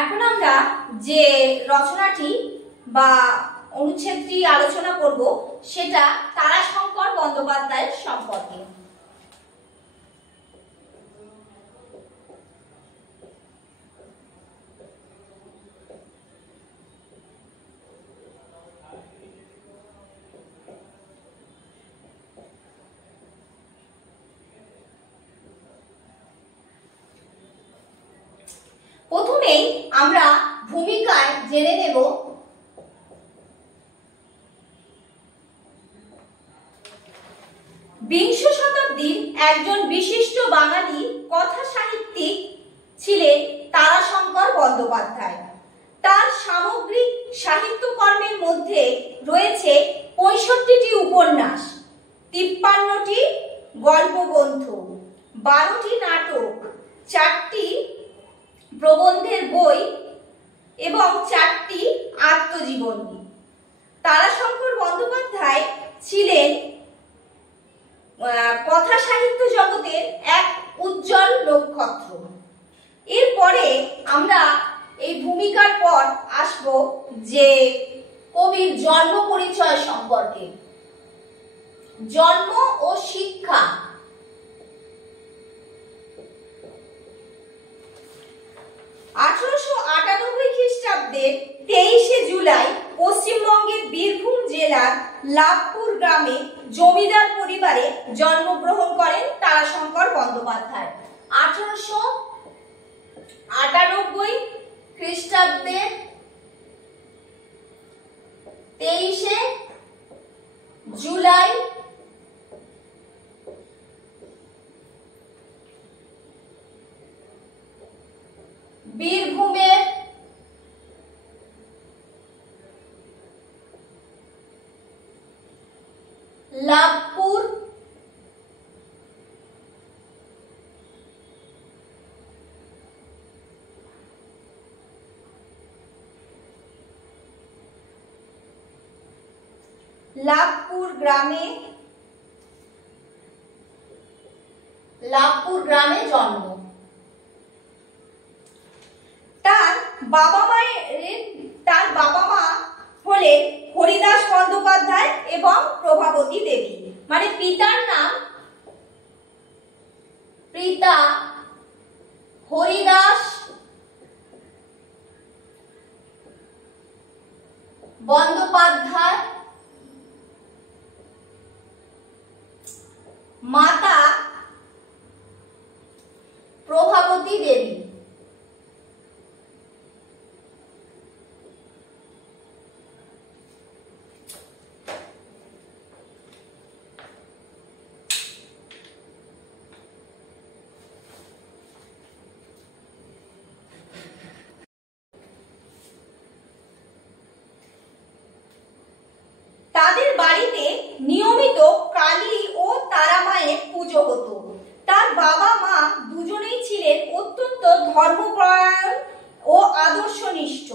এখন আমরা যে রচনাটি বা অনুচ্ছেদটি আলোচনা করব সেটা তারাশঙ্কর বন্দ্যোপাধ্যায়ের সম্পর্কে। প্রথমেই আমরা ভূমিকায় জেনে নেব বিংশ শতাব্দীর একজন বিশিষ্ট বাঙালি কথা সাহিত্যিক ছিলেন তারাশঙ্কর বন্দ্যোপাধ্যায়। তার সামগ্রিক সাহিত্যকর্মের মধ্যে রয়েছে ৬৫টি উপন্যাস, ৫৩টি গল্পগ্রন্থ, ১২টি নাটক, ৪টি প্রবন্ধের বই এবং ৪টি আত্মজীবনী। তারাশঙ্কর বন্দ্যোপাধ্যায় ছিলেন কথা সাহিত্য জগতের এক উজ্জ্বল নক্ষত্র। এরপরে আমরা এই ভূমিকার পর আসব যে কবির জন্ম পরিচয় সম্পর্কে। জন্ম ও শিক্ষা। খ্রিস্টাব্দের ২৩শে জুলাই পশ্চিমবঙ্গের বীরভূম জেলার লাভপুর গ্রামে জমিদার পরিবারে জন্মগ্রহণ করেন তারাশঙ্কর বন্দ্যোপাধ্যায়। ১৮৯৮ খ্রিস্টাব্দের ২৩শে জুলাই বীরভূমের লাভপুর গ্রামে জন্ম। তার বাবা মা হলেন হরিদাস বন্দ্যোপাধ্যায় এবং প্রভাবতী দেবী। মানে পিতার নাম হরিদাস বন্দ্যোপাধ্যায়, মাতা প্রভাবতী দেবী। তাদের বাড়িতে নিয়মিত কালী ও তারা মায়ের পুজো হতো। তার বাবা মা দুজনেই ছিলেন অত্যন্ত ধর্মপরায়ণ ও আদর্শনিষ্ঠ।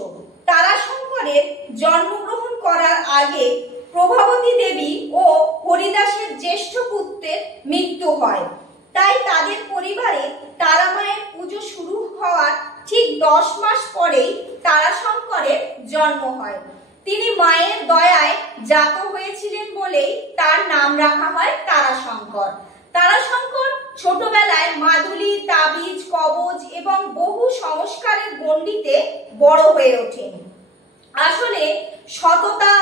তারাশঙ্করের জন্মগ্রহণ করার আগে প্রভাবতী দেবী ও হরিদাসের জ্যেষ্ঠ পুত্রের মৃত্যু হয়। তাই তাদের পরিবারে তারা মায়ের পুজো শুরু হওয়ার ঠিক ১০ মাস পরেই তারাশঙ্করের জন্ম হয়। তিনি মায়ের দয়ায় জাত হয়েছিলেন বলেই তার নাম রাখা হয় তারাশঙ্কর। তারাশঙ্কর ছোটবেলায় মাদুলি, তাবিজ, কবজ এবং বহু সংস্কারের গণ্ডিতে বড় হয়ে ওঠেন। আসলে সততা,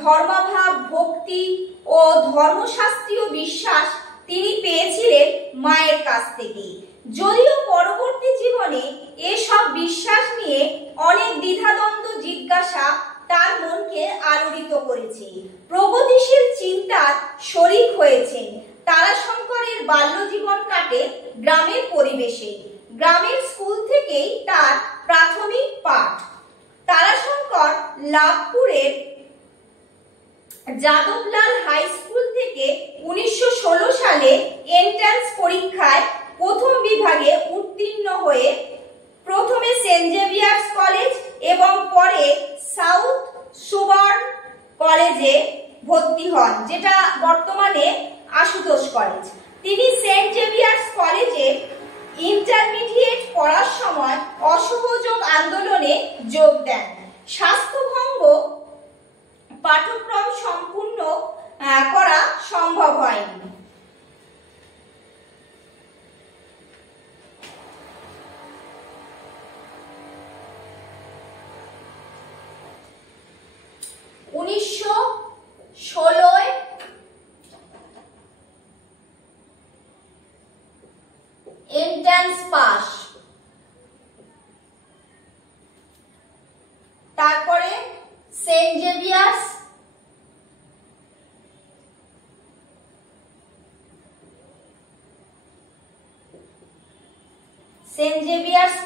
ধর্মাভাব, ভক্তি ও ধর্মশাস্ত্রীয় বিশ্বাস তিনি পেয়েছিলেন মায়ের কাছ থেকে। যদিও পরবর্তী জীবনে এসব বিশ্বাস নিয়ে অনেক দ্বিধাদ্বন্দ্ব, জিজ্ঞাসা তার মনকে আলোড়িত করেছে। প্রগতিশীল চিন্তার শরিক হয়েছেন। তারাশঙ্করের বাল্যজীবন কাটে গ্রামের পরিবেশে। গ্রামের স্কুল থেকেই তার প্রাথমিক পাঠ। তারাশঙ্কর লাভপুরের যাদবলাল হাই স্কুল থেকে ১৯১৬ সালে এন্ট্রান্স পরীক্ষায় প্রথম বিভাগে উত্তীর্ণ হয়ে প্রথমে সেন্ট জেভিয়ার্স কলেজ এবং পরে সাউথ সুবার্ন কলেজে ভর্তি হন, যেটা বর্তমানে আশুতোষ কলেজ। তিনি সেন্ট জেভিয়ার্স কলেজে ইন্টারমিডিয়েট পড়ার সময় অসহযোগ আন্দোলনে 1916 এন্ট্রান্স পাস। তারপরে সেন্ট জেভিয়ার্স,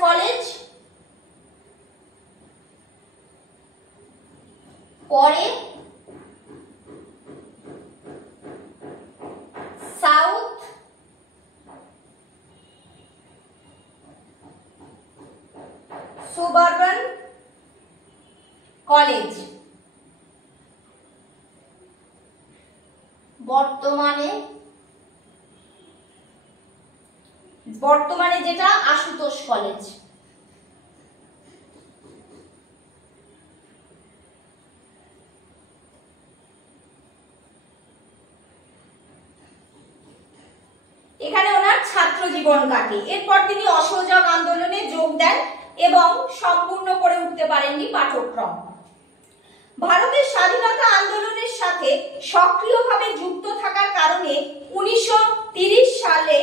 কলেজ, পরে সাউথ সুবারবান কলেজ, বর্তমানে যেটা আশুতোষ কলেজ। এখানে ওনার ছাত্র জীবন কাটে। এরপর তিনি অসহযোগ আন্দোলনে যোগ দেন এবং সম্পূর্ণ করে উঠতে পারেননি পাঠ্যক্রম। ভারতের স্বাধীনতা আন্দোলনের সাথে সক্রিয়ভাবে যুক্ত থাকার কারণে 1930 সালে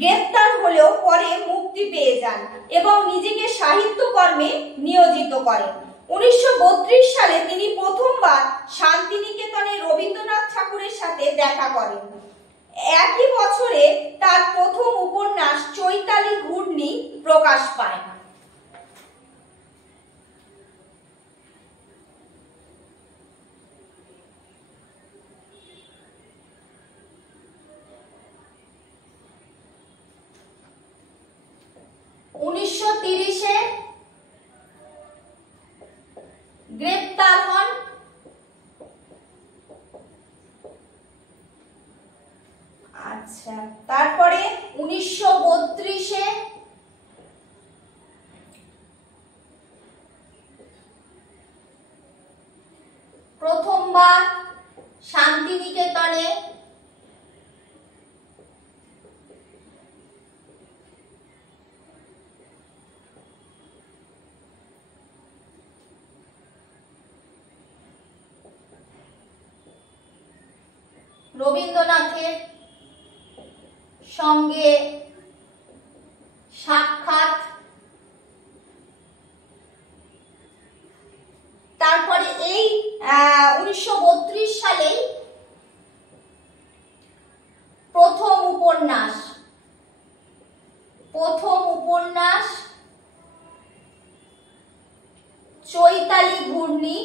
গ্রেপ্তার হলেও পরে মুক্তি পেয়ে যান এবং নিজেকে সাহিত্যকর্মে নিয়োজিত করেন। 1932 সালে তিনি প্রথমবার শান্তিনিকেতনে রবীন্দ্রনাথ ঠাকুরের সাথে দেখা করেন। একই বছরে তার প্রথম উপন্যাস চৈতালি ঘূর্ণি প্রকাশ পায়। গ্রেপ্তার হন। আচ্ছা, তারপরে 1932-এ প্রথমবার শান্তিনিকেতনে রবীন্দ্রনাথের সঙ্গে সাক্ষাৎ। তারপরে এই 1932 সালে প্রথম উপন্যাস চৈতালি ঘূর্ণি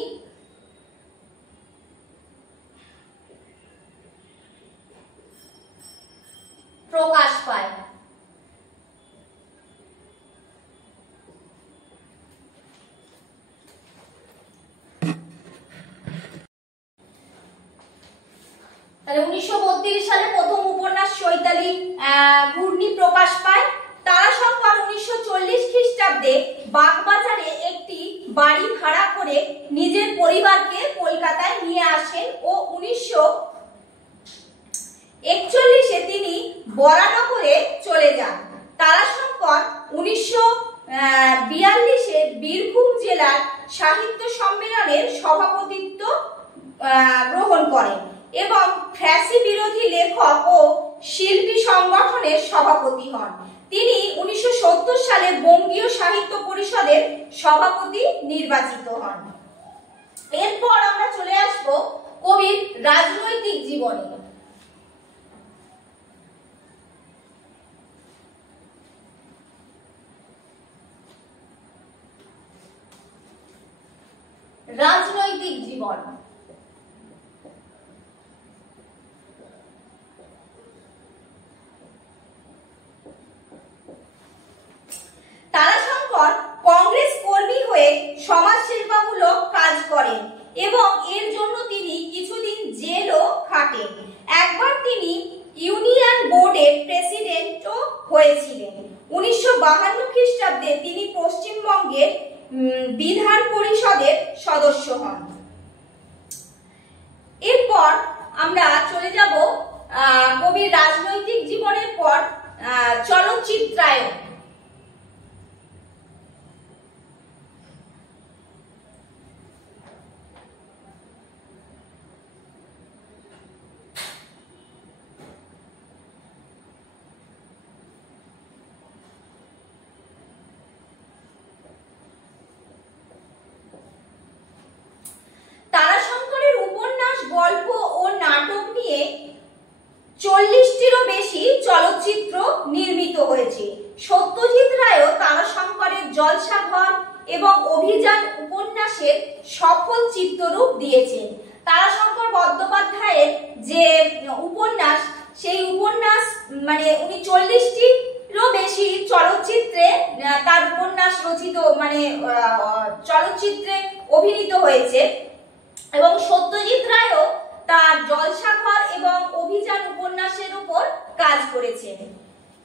প্রকাশ পায়। তাহলে 1932 সালে প্রথম উপন্যাস চৈতালি ঘূর্ণি প্রকাশ পায়। তারাশঙ্কর 1940 খ্রিস্টাব্দে বাগবাজারে একটি বাড়ি ভাড়া করে নিজের পরিবারকে কলকাতায় নিয়ে আসেন ও 1941-এ তিনি বরানগরে চলে যান। তারাশঙ্কর 1942-এ বীরভূম জেলার সাহিত্য সম্মেলনের সভাপতিত্ব গ্রহণ করেন এবং ফ্যাসি বিরোধী লেখক ও শিল্পী সংগঠনের সভাপতি হন। তিনি 1970 সালে বঙ্গীয় সাহিত্য পরিষদের সভাপতি নির্বাচিত হন। এরপর আমরা চলে আসব কবির রাজনৈতিক জীবনে। রাজনৈতিক জীবন। তারাশঙ্কর কংগ্রেস কর্মী হয়ে সমাজসেবামূলক কাজ করেন এবং এর জন্য তিনি কিছুদিন জেলও খাটেন। একবার তিনি ইউনিয়ন বোর্ডের প্রেসিডেন্টও হয়েছিলেন। 1952 খ্রিস্টাব্দে তিনি পশ্চিমবঙ্গের বিধান পরিষদের সদস্য হন। এরপর আমরা চলে যাব কবির রাজনৈতিক জীবনের পর চলচ্চিত্রায়ন। জলসাঘর এবং অভিযান উপন্যাসের সফল চিত্ররূপ দিয়েছেন। তারাশঙ্কর বন্দ্যোপাধ্যায়ের যে উপন্যাস, সেই উপন্যাস মানে উনি 40টিরও বেশি চলচ্চিত্রে তার উপন্যাস রচিত মানে চলচ্চিত্রে অভিনীত হয়েছে এবং সত্যজিৎ রায়ও তার জলসাঘর এবং অভিযান উপন্যাসের উপর কাজ করেছেন।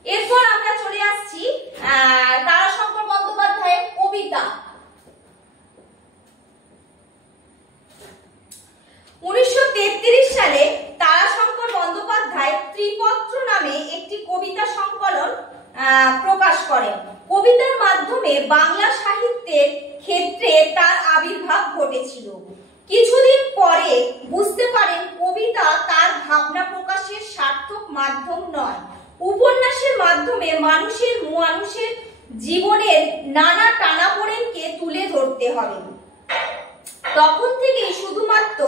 এরপর আমরা চলে আসছি তারাশঙ্কর বন্দ্যোপাধ্যায়ের কবিতা। 1933 সালে তারাশঙ্কর বন্দ্যোপাধ্যায় ত্রিপত্র নামে একটি কবিতা সংকলন প্রকাশ করেন। কবিতার মাধ্যমে বাংলা সাহিত্যের ক্ষেত্রে তার আবির্ভাব ঘটেছিল। কিছুদিন পরে বুঝতে পারেন কবিতা তার ভাবনা প্রকাশের সার্থক মাধ্যম নয়, উপন্যাসের মাধ্যমে মানুষের জীবনের নানা টানাপোড়েনকে তুলে ধরতে হবে। তখন থেকেই শুধুমাত্র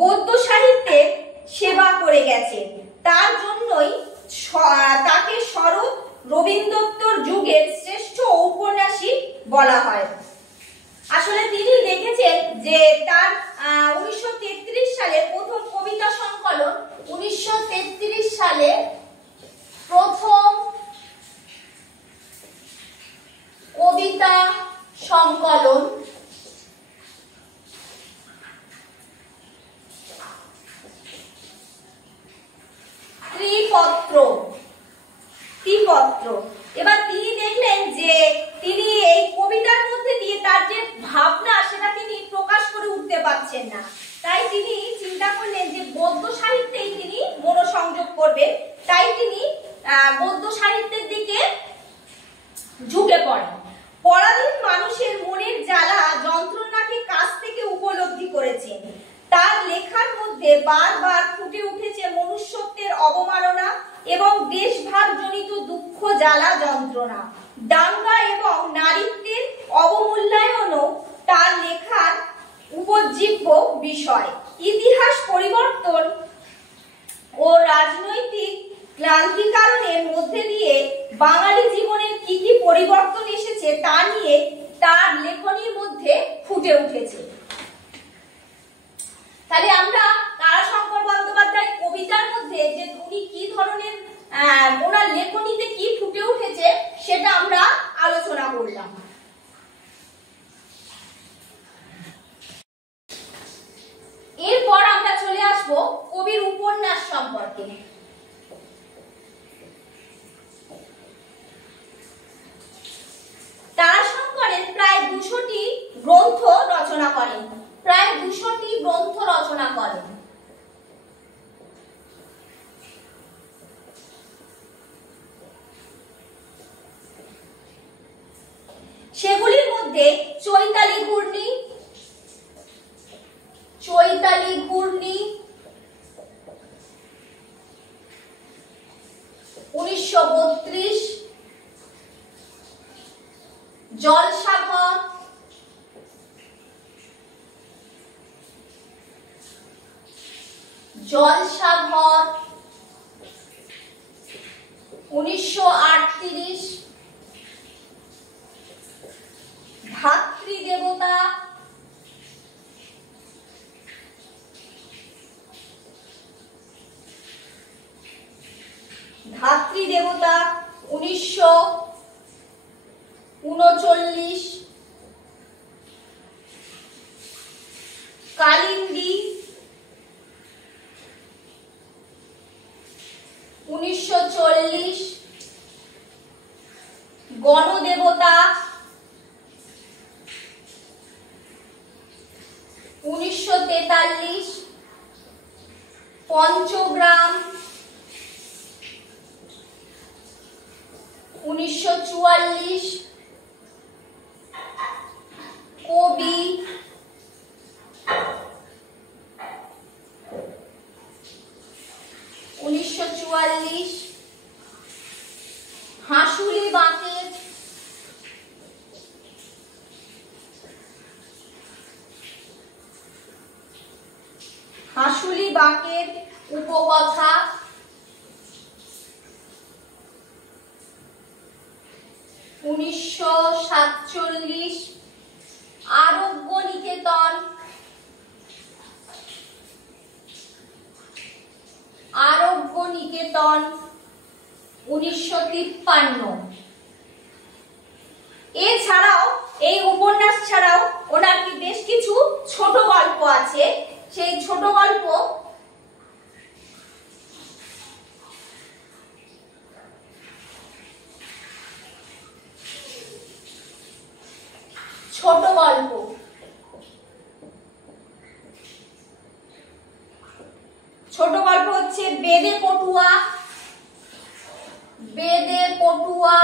গদ্য সাহিত্যের সেবা করে গেছেন। তার জন্যই তাকে শরৎ রবীন্দ্রোত্তর যুগের শ্রেষ্ঠ ঔপন্যাসিক বলা হয়। আসলে তিনি দেখেছেন যে তার 1933 সালে প্রথম কবিতা সংকলন, 1933 সালে প্রথম কবিতা সংকলন ত্রিপত্র। এবার তিনি দেখলেন যে তিনি এই কবিতার মধ্যে দিয়ে তার যে ভাবনা সেটা তিনি প্রকাশ করে উঠতে পারছেন না, তাই তিনি চিন্তা করলেন যে গদ্য সাহিত্যেই তিনি মনোসংযোগ করবেন। তাই তিনি গদ্য সাহিত্যের দিকে ঝুঁকে পড়েন। পরাধীন মানুষের মনের জ্বালা যন্ত্রণাকে কাছ থেকে উপলব্ধি করেছেন। তার লেখার মধ্যে বারবার ফুটে উঠেছে মনুষ্যত্বের অবমাননা এবং দেশভাগজনিত দুঃখ জ্বালা যন্ত্রণা। দাঙ্গা এবং নারীত্বের অবমূল্যায়নও তার লেখার উপজীব্য বিষয়। ইতিহাস পরিবর্তন ও রাজনৈতিক ক্লান্তিকারণের মধ্যে দিয়ে বাঙালি জীবনের কি কি পরিবর্তন এসেছে তা নিয়ে তার লেখনীর মধ্যে ফুটে উঠেছে। তাহলে আমরা তারাশঙ্কর বন্দ্যোপাধ্যায় কবিতার মধ্যে যে উনি কি ধরনের ওনার লেখনীতে কি ফুটে উঠেছে সেটা আমরা আলোচনা করলাম। এরপর আমরা চলে আসব কবির উপন্যাস সম্পর্কে। তারাশঙ্করের প্রায় 200টি গ্রন্থ রচনা করেন। সেগুলির মধ্যে চৈতালি ঘূর্ণি, 1932, জলসাঘর, জলসাঘর 1938, ধাত্রীদেবতা, ধাত্রীদেবতা 1939, কালিন্দী 1940, গণদেবতা 1943, পঞ্চগ্রাম 1944, কবি 1944, হাঁসুলি বাঁকের, উপকথা 1946, 1947, আরোগ্য নিকেতন, আরোগ্য নিকেতন 1953। এছাড়াও এই উপন্যাস ছাড়াও ওনার বেশ কিছু ছোট গল্প আছে। সেই ছোট গল্প হচ্ছে বেদে পটুয়া, বেদে পটুয়া,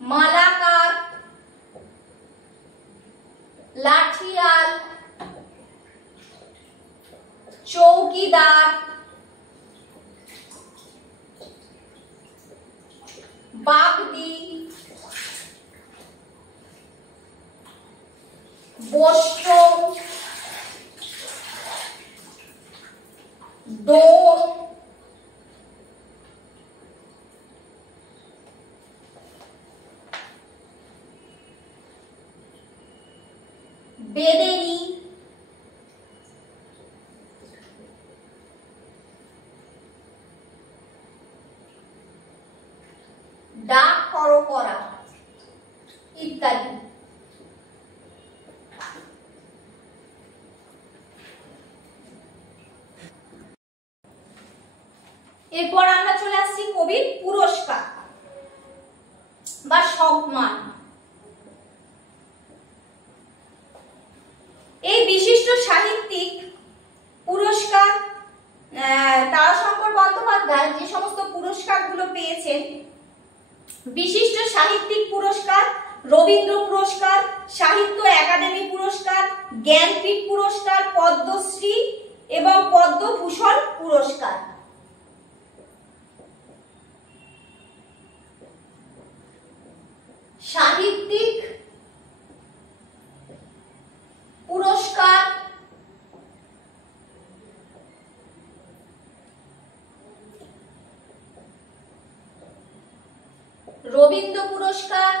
মালাকার, লাঠিয়াল, চৌকিদার, বাগদি, বস্ত্রম, দোল, বেদেনি, ডাক করা ইত্যাদি। এরপর আমরা চলে আসছি কবির পুরস্কার বা সম্মান। এই বিশিষ্ট সাহিত্যিক পুরস্কার তারাশঙ্কর বন্দ্যোপাধ্যায় যে সমস্ত পুরস্কারগুলো পেয়েছেন, বিশিষ্ট সাহিত্যিক পুরস্কার, রবীন্দ্র পুরস্কার, সাহিত্য একাডেমি পুরস্কার, জ্ঞানপীঠ পুরস্কার, পদ্মশ্রী এবং পদ্মভূষণ পুরস্কার। সাহিত্যিক পুরস্কার, রবীন্দ্র পুরস্কার,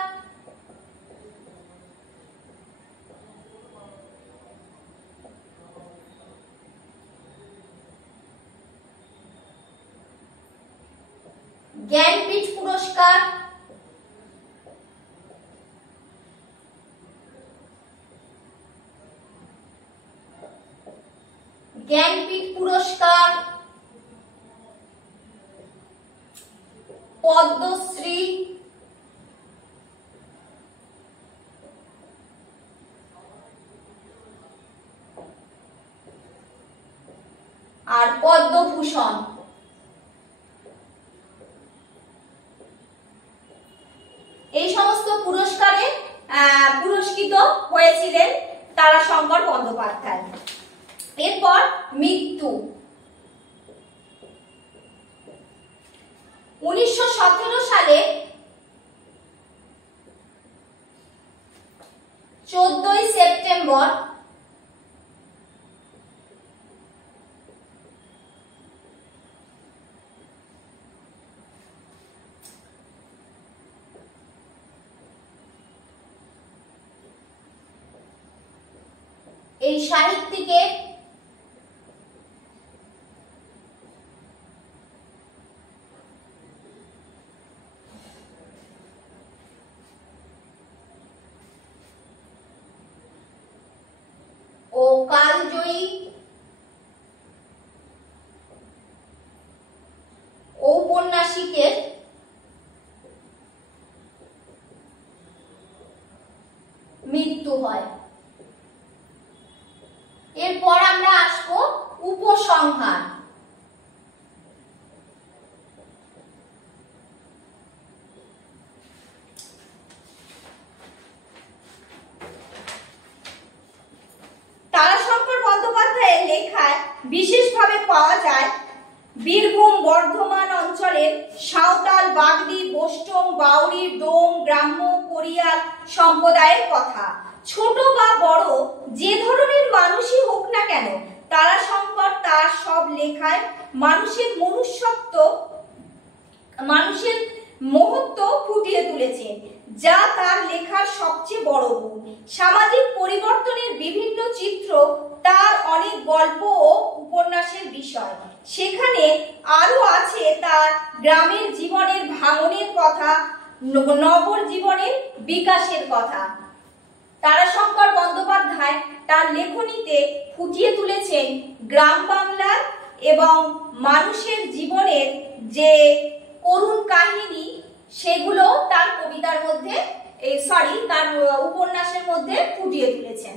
জ্ঞানপীঠ পুরস্কার, জ্ঞানপীঠ পুরস্কার, পদ্মশ্রী, আর পদ্মভূষণ। এই সমস্ত পুরস্কারে পুরস্কৃত হয়েছিলেন তারাশঙ্কর বন্দ্যোপাধ্যায়। এরপর মৃত্যু। 1917 সালে 14 সেপ্টেম্বর এই সাহিত্যিকের ও কালজয়ী ঔপন্যাসিকের মৃত্যু হয়। এরপর আমরা আসবো উপসংহার। তারাশঙ্কর বন্দ্যোপাধ্যায়ের লেখায় বিশেষভাবে পাওয়া যায় বীরভূম বর্ধমান অঞ্চলের সাঁওতাল, বাগদি, বৈষ্ণব, বাউরি, ডোম, গ্রাম্য, কোরিয়াল সম্প্রদায়ের কথা। ছোট বা বড় যে ধরনের মানুষই হোক না কেন, তারাশঙ্কর তার সব লেখায় মানুষের মনুষ্যত্ব মানুষের মহত্ব ফুটিয়ে তুলেছেন, যা তার লেখার সবচেয়ে বড় গুণ। সামাজিক পরিবর্তনের বিভিন্ন চিত্র তার অনেক গল্প ও উপন্যাসের বিষয়। সেখানে আরো আছে তার গ্রামের জীবনের ভাঙনের কথা, নগর জীবনের বিকাশের কথা। তারাশঙ্কর বন্দ্যোপাধ্যায় তার লেখনীতে ফুটিয়ে তুলেছেন গ্রাম বাংলার এবং মানুষের জীবনের যে করুণ কাহিনী, সেগুলো তার কবিতার মধ্যে তার উপন্যাসের মধ্যে ফুটিয়ে তুলেছেন।